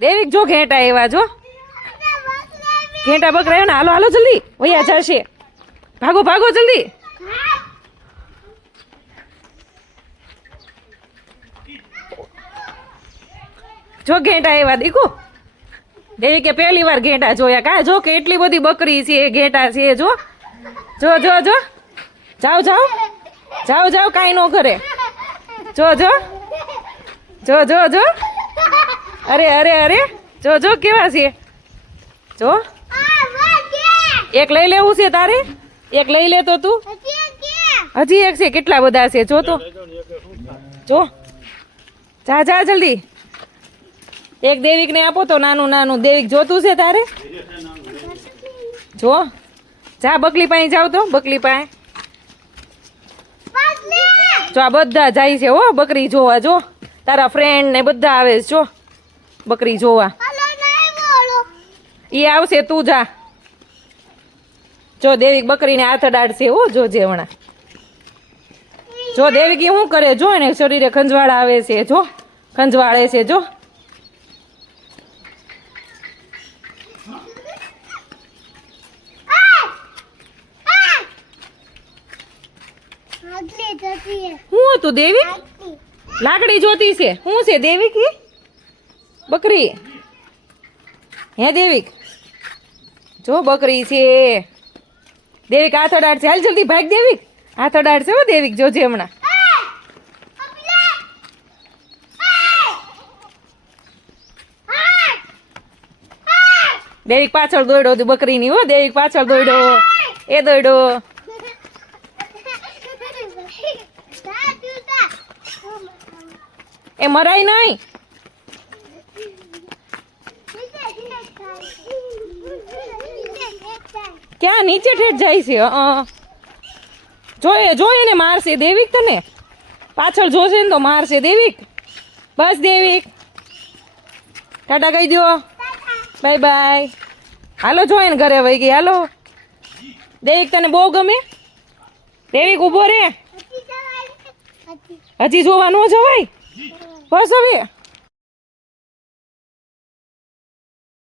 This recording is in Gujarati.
દેવિક જો ઘેટા એવા જો ઘેટા બકરા ને હાલો હાલો જલ્દી વૈયા જશે ભાગો ભાગો જલ્દી જો ઘેટા એવા દીકુ દેવિકે પહેલી વાર ઘેટા જોયા કા જો કે એટલી બધી બકરી છે ઘેટા છે જો જો જો જો જાઓ જાઓ જાઓ જાઓ કાંઈ ન કરે જો જો જો જો જો અરે અરે અરે જો જો કેવા છે જો એક લઈ લેવું છે તારે એક લઈ લે તો તું હજી એક છે કેટલા બધા છે જો તો જો જા જા જલ્દી એક દેવિક ને આપો તો નાનું નાનું દેવિક જોતું છે તારે જો જા બકલી પાસે જાવ તો બકલી પાસે જો આ બધા જાય છે હો બકરી જોવા જો તારા ફ્રેન્ડ ને બધા આવે છે જો બકરી જોવા ઈ આવશે તું જા જો દેવિક બકરીને હાથ અડાડશે હો જો જેવણા જો દેવિક શું કરે જો એને શરીરે ખંજવાળ આવે છે જો ખંજવાળે છે જો શું હતું દેવિક લાકડી જોતી છે શું છે દેવિક બકરી હે દેવિક જો બકરી છે દેવિક હાથ અડાડશે હાલ જલ્દી ભાગ દેવિક હાથ અડાડશે હો દેવિક જોજે હમણાં દેવિક પાછળ દોડ્યો બકરીની હો દેવિક પાછળ દોડ્યો એ દોડ્યો એ મરાય નહીં ક્યાં નીચે ઠેઠ જાય છે જોઈએ જોઈએ ને મારશે દેવિક તને પાછળ જોશે ને તો મારશે દેવિક બસ દેવિક ટાટા કહી દો બાય બાય હાલો જોઈએ ને ઘરે વહી ગઈ હાલો દેવિક તને બહુ ગમે દેવિક ઊભો રે હજી જોવા ન જવાય બસ હવે